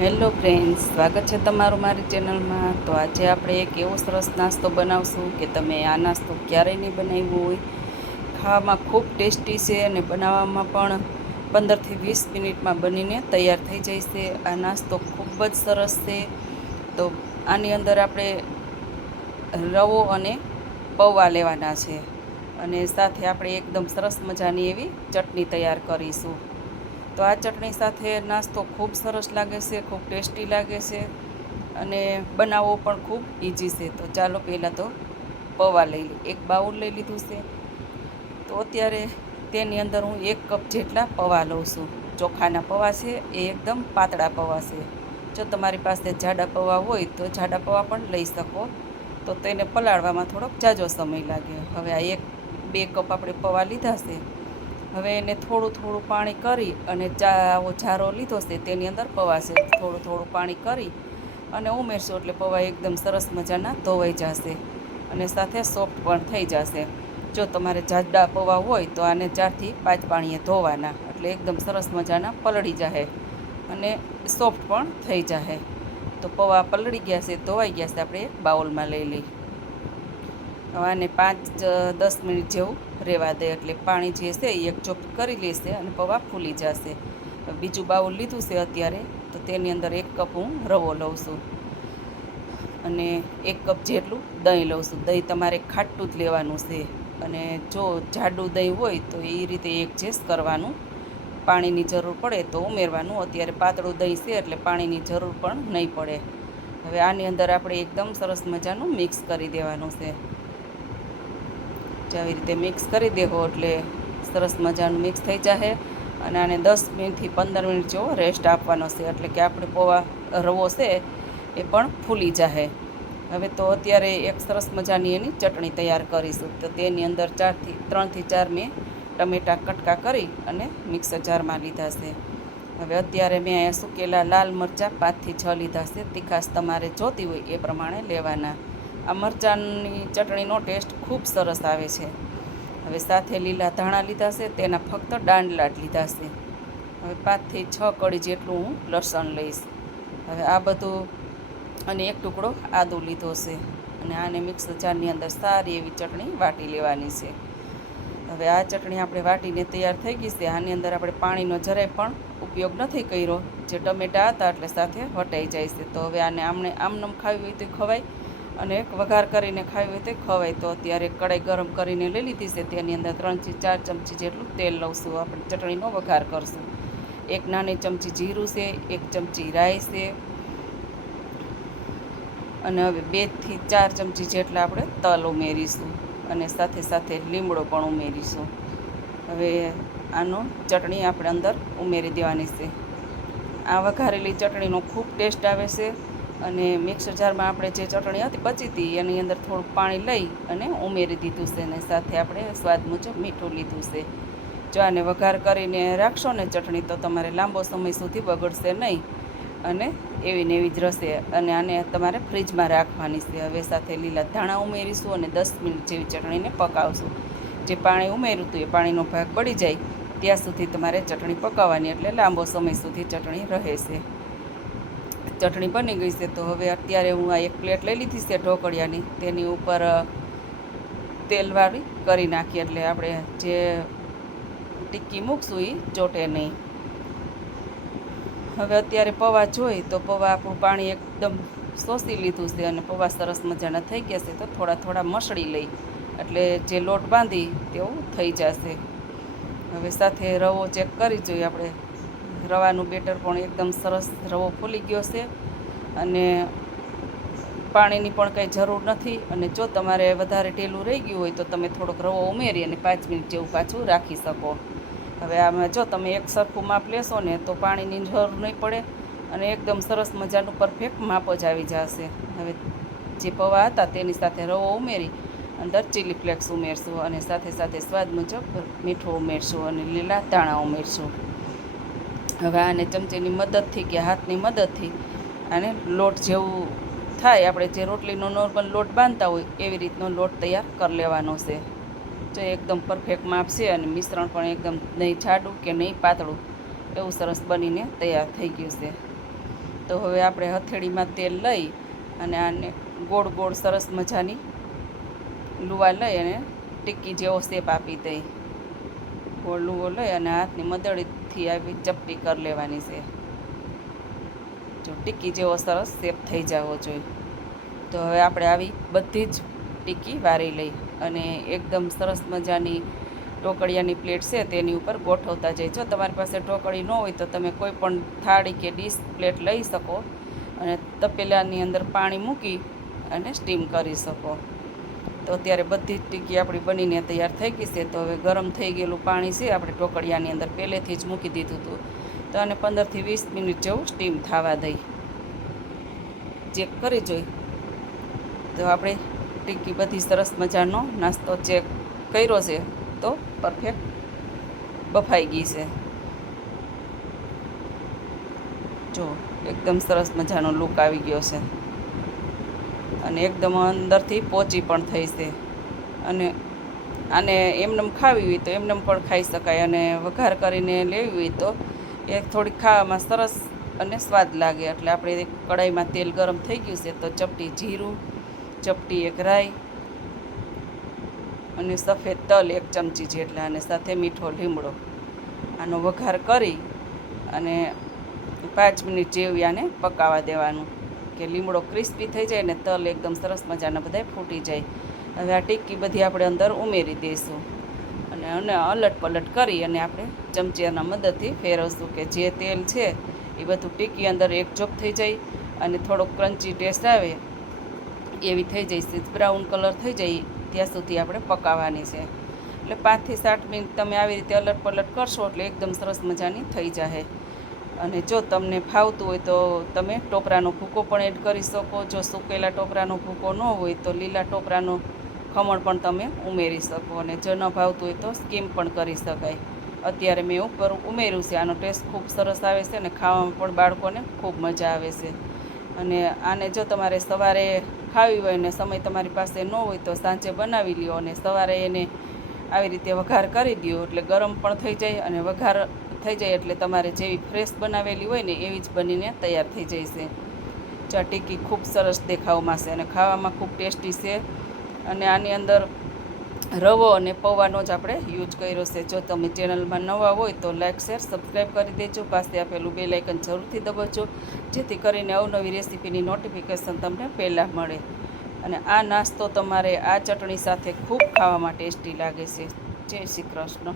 Hello friends, સ્વાગત છે તમારું મારી ચેનલમાં। તો આજે આપણે એક એવો સરસ નાસ્તો બનાવશું કે તમે આ નાસ્તો ક્યારેય નહીં બનાવ્યો હોય। ખાવામાં ખૂબ ટેસ્ટી છે અને બનાવવામાં પણ 15 થી 20 મિનિટમાં બનીને તૈયાર થઈ જાય છે। આ નાસ્તો ખૂબ જ સરસ છે। તો આની અંદર આપણે રવો અને પૌવા લેવાના છે અને સાથે આપણે એકદમ સરસ મજાની એવી ચટણી તૈયાર કરીશું। તો આ ચટણી સાથે નાસ્તો ખૂબ સરસ લાગે છે, ખૂબ ટેસ્ટી લાગે છે અને બનાવવો પણ ખૂબ ઇઝી છે। તો ચાલો પહેલાં તો પૌવા લઈ લઈએ। એક બાઉલ લઈ લીધું છે। તો અત્યારે તેની અંદર હું 1 કપ જેટલા પૌવા લઉં છું। ચોખાના પૌવા છે, એ એકદમ પાતળા પૌવા છે। જો તમારી પાસે જાડા પૌવા હોય તો જાડા પૌવા પણ લઈ શકો, તો તેને પલાળવામાં થોડોક ઝાઝો સમય લાગે। હવે આ 1-2 કપ આપણે પૌવા લીધા છે। હવે એને થોડું થોડું પાણી કરી અને આવો જારો લીધો છે તેની અંદર પૌવા છે થોડું થોડું પાણી કરી અને ઉમેરશું એટલે પૌવા એકદમ સરસ મજાના ધોવાઈ જશે અને સાથે સોફ્ટ પણ થઈ જશે। જો તમારે જાડા પૌવા હોય તો આને 4 થી 5 પાણીએ ધોવાના, એટલે એકદમ સરસ મજાના પલળી જશે અને સોફ્ટ પણ થઈ જશે। તો પૌવા પલળી ગયા છે, ધોવાઈ ગયા છે, આપણે એક બાઉલમાં લઈ લઈ। હવે આને 5-10 મિનિટ જેવું રહેવા દે એટલે પાણી જે છે એ એકચોપ કરી લેશે અને પૌવા ફૂલી જશે। બીજું બાઉલ લીધું છે અત્યારે, તો તેની અંદર 1 કપ હું રવો લઉં છું અને 1 કપ જેટલું દહીં લઉં છું। દહીં તમારે ખાટું જ લેવાનું છે અને જો જાડું દહીં હોય તો એ રીતે એડજસ્ટ કરવાનું, પાણીની જરૂર પડે તો ઉમેરવાનું। અત્યારે પાતળું દહીં છે એટલે પાણીની જરૂર પણ નહીં પડે। હવે આની અંદર આપણે એકદમ સરસ મજાનું મિક્સ કરી દેવાનું છે। આવી રીતે મિક્સ કરી દેવો એટલે સરસ મજાનું મિક્સ થઈ જશે અને આને 10 મિનિટથી 15 મિનિટ જેવો રેસ્ટ આપવાનો છે, એટલે કે આપણે પૌવા રવો છે એ પણ ફૂલી જશે। હવે તો અત્યારે એક સરસ મજાની એની ચટણી તૈયાર કરીશું। તો તેની અંદર 3 થી 4 મેં ટમેટાં કટકા કરી અને મિક્સર જારમાં લીધા છે। હવે અત્યારે મેં અહીંયા સૂકેલા લાલ મરચાં 5 થી 6 લીધા છે। તીખાશ તમારે જોતી હોય એ પ્રમાણે લેવાના। આ મરચાંની ચટણીનો ટેસ્ટ ખૂબ સરસ આવે છે। હવે સાથે લીલા ધાણા લીધા છે, તેના ફક્ત દાંડલા જ લીધા છે। હવે 5 થી 6 કળી જેટલું હું લસણ લઈશ। હવે આ બધું અને 1 ટુકડો આદું લીધો છે અને આને મિક્સર જારની અંદર સારી એવી ચટણી વાટી લેવાની છે। હવે આ ચટણી આપણે વાટીને તૈયાર થઈ ગઈ છે। આની અંદર આપણે પાણીનો જરાય પણ ઉપયોગ નથી કર્યો, જે ટમેટાં હતા એટલે સાથે વટાઈ જાય છે। તો હવે આને આમનામ ખાવી હોય તો ખવાય અને એક વઘાર કરીને ખાવી હોય તો ખવાય। તો અત્યારે કઢાઈ ગરમ કરીને લઈ લીધી છે, તેની અંદર 3 થી 4 ચમચી જેટલું તેલ લઈશું। આપણે ચટણીનો વઘાર કરશું। 1 નાની ચમચી જીરું છે, 1 ચમચી રાઈ છે અને હવે 2 થી 4 ચમચી જેટલા આપણે તલ ઉમેરીશું અને સાથે સાથે લીમડો પણ ઉમેરીશું। હવે આનો ચટણી આપણે અંદર ઉમેરી દેવાની છે। આ વઘારેલી ચટણીનો ખૂબ ટેસ્ટ આવે છે અને મિક્સર જારમાં આપણે જે ચટણી હતી બચી હતી એની અંદર થોડુંક પાણી લઈ અને ઉમેરી દીધું છે અને સાથે આપણે સ્વાદ મુજબ મીઠું લીધું છે। જો આને વઘાર કરીને રાખશો ને ચટણી તો તમારે લાંબો સમય સુધી બગડશે નહીં અને એવી ને એવી જ રહેશે અને આને તમારે ફ્રીજમાં રાખવાની છે। હવે સાથે લીલા ધાણા ઉમેરીશું અને 10 મિનિટ જેવી ચટણીને પકાવશું। જે પાણી ઉમેર્યું હતું એ પાણીનો ભાગ બળી જાય ત્યાં સુધી તમારે ચટણી પકાવવાની, એટલે લાંબો સમય સુધી ચટણી રહેશે। ચટણી બની ગઈ છે। તો હવે અત્યારે હું આ 1 પ્લેટ લઈ લીધી છે ઢોકળિયાની, તેની ઉપર તેલવાળી કરી નાખીએ એટલે આપણે જે ટિક્કી મૂકશું એ ચોટે નહીં। હવે અત્યારે પૌવા જોઈ તો પૌવા આપણું પાણી એકદમ શોષી લીધું છે અને પૌવા સરસ મજાના થઈ ગયા છે। તો થોડા થોડા મસળી લઈ એટલે જે લોટ બાંધી તેવું થઈ જશે। હવે સાથે રવો ચેક કરી જોઈએ આપણે, રવાનું બેટર પણ એકદમ સરસ રવો ફૂલી ગયો છે અને પાણીની પણ કંઈ જરૂર નથી। અને જો તમારે વધારે ઢીલું રહી ગયું હોય તો તમે થોડોક રવો ઉમેરી અને 5 મિનિટ જેવું પાછું રાખી શકો। હવે આમાં જો તમે એક સરખું માપ લેશો ને તો પાણીની જરૂર નહીં પડે અને એકદમ સરસ મજાનું પરફેક્ટ માપ જ આવી જશે। હવે જે પૌવા હતા તેની સાથે રવો ઉમેરી અંદર ચીલી ફ્લેક્સ ઉમેરશું અને સાથે સાથે સ્વાદ મુજબ મીઠું ઉમેરશું અને લીલા ધાણા ઉમેરશું। હવે આને ચમચીની મદદથી કે હાથની મદદથી આને લોટ જેવું થાય, આપણે જે રોટલીનો નોર્મલ લોટ બાંધતા હોય એવી રીતનો લોટ તૈયાર કરી લેવાનો છે। જો એકદમ પરફેક્ટ માપ છે અને મિશ્રણ પણ એકદમ નહીં જાડું કે નહીં પાતળું, એવું સરસ બનીને તૈયાર થઈ ગયું છે। તો હવે આપણે હથેળીમાં તેલ લઈ અને આને ગોળ ગોળ સરસ મજાની લુવા લઈ અને ટિક્કી જેવો શેપ આપી દઈ. ગોળ લુવો લઈ અને હાથની મદદથી આવી ચપટી કરી લેવાની છે. જો ટિક્કી જેવો સરસ શેપ થઈ જવો જોઈએ. તો હવે આપણે આવી બધી જ ટિક્કી વારી લઈ અને એકદમ સરસ મજાની ઢોકળિયાની પ્લેટ છે તેની ઉપર ગોઠવતા જઈ. જો તમારી પાસે ઢોકળી ન હોય તો તમે કોઈ પણ થાળી કે ડીશ પ્લેટ લઈ શકો અને તપેલાની અંદર પાણી મૂકી અને સ્ટીમ કરી શકો. તો અત્યારે બધી જ ટિક્કી આપણી બનીને તૈયાર થઈ ગઈ છે. તો હવે ગરમ થઈ ગયેલું પાણી છે આપણે ઢોકળિયાની અંદર પહેલેથી જ મૂકી દીધું હતું. તો આને 15થી 20 મિનિટ જેવું સ્ટીમ થવા દઈ. ચેક કરી જોઈ તો આપણે ટિક્કી બધી સરસ મજાનો નાસ્તો ચેક કર્યો છે તો પરફેક્ટ બફાઈ ગઈ છે. જો એકદમ સરસ મજાનો લુક આવી ગયો છે અને એકદમ અંદરથી પોચી પણ થઈ છે. અને આને એમનેમ ખાવી હોય તો એમનેમ પણ ખાઈ શકાય અને વઘાર કરીને લેવી હોય તો એ થોડીક ખાવામાં સરસ અને સ્વાદ લાગે. એટલે આપણે કડાઈમાં તેલ ગરમ થઈ ગયું છે તો ચપટી જીરું, ચપટી એક રાઈ અને સફેદ તલ 1 ચમચી જેટલા અને સાથે મીઠો લીમડો આનો વઘાર કરી અને 5 મિનિટ જેવી આને પકાવવા દેવાનું કે લીમડો ક્રિસ્પી થઈ જાય ને તલ એકદમ સરસ મજાના બધા ફૂટી જાય. હવે આ ટિક્કી બધી આપણે અંદર ઉમેરી દઈશું અને અલટ પલટ કરી અને આપણે ચમચીના મદદથી ફેરવશું કે જે તેલ છે એ બધું ટિક્કી અંદર એકજોગ થઈ જાય અને થોડોક ક્રન્ચી ટેસ્ટ આવે એવી થઈ જાય. બ્રાઉન કલર થઈ જાય ત્યાં સુધી આપણે પકાવવાની છે. એટલે 5થી 7 મિનિટ તમે આવી રીતે અલટ પલટ કરશો એટલે એકદમ સરસ મજાની થઈ જાય. અને જો તમને ફાવતું હોય તો તમે ટોપરાનો ભૂકો પણ એડ કરી શકો. જો સૂકેલા ટોપરાનો ભૂકો ન હોય તો લીલા ટોપરાનો ખમણ પણ તમે ઉમેરી શકો. અને જો ન ભાવતું હોય તો સ્કીમ પણ કરી શકાય. અત્યારે મેં ઉપર ઉમેર્યું છે. આનો ટેસ્ટ ખૂબ સરસ આવે છે અને ખાવામાં પણ બાળકોને ખૂબ મજા આવે છે. અને આને જો તમારે સવારે ખાવી હોય ને સમય તમારી પાસે ન હોય તો સાંજે બનાવી લ્યો અને સવારે એને આવી રીતે વઘાર કરી દો એટલે ગરમ પણ થઈ જાય અને વઘાર થઈ જાય એટલે તમારે જેવી ફ્રેશ બનાવેલી હોય ને એવી જ બનીને તૈયાર થઈ જાય છે. ચા ટિક્કી ખૂબ સરસ દેખાવમાં છે અને ખાવામાં ખૂબ ટેસ્ટી છે. અને આની અંદર રવો અને પૌવાનો જ આપણે યુઝ કર્યો છે. જો તમે ચેનલમાં નવા હોય તો લાઇક શેર સબસ્ક્રાઈબ કરી દેજો. પાસે આપેલું બેલ આઇકન જરૂરથી દબાવજો જેથી કરીને અવનવી રેસીપીની નોટિફિકેશન તમને પહેલાં મળે. અને આ નાસ્તો તમારે આ ચટણી સાથે ખૂબ ખાવામાં ટેસ્ટી લાગે છે. જય શ્રી કૃષ્ણ.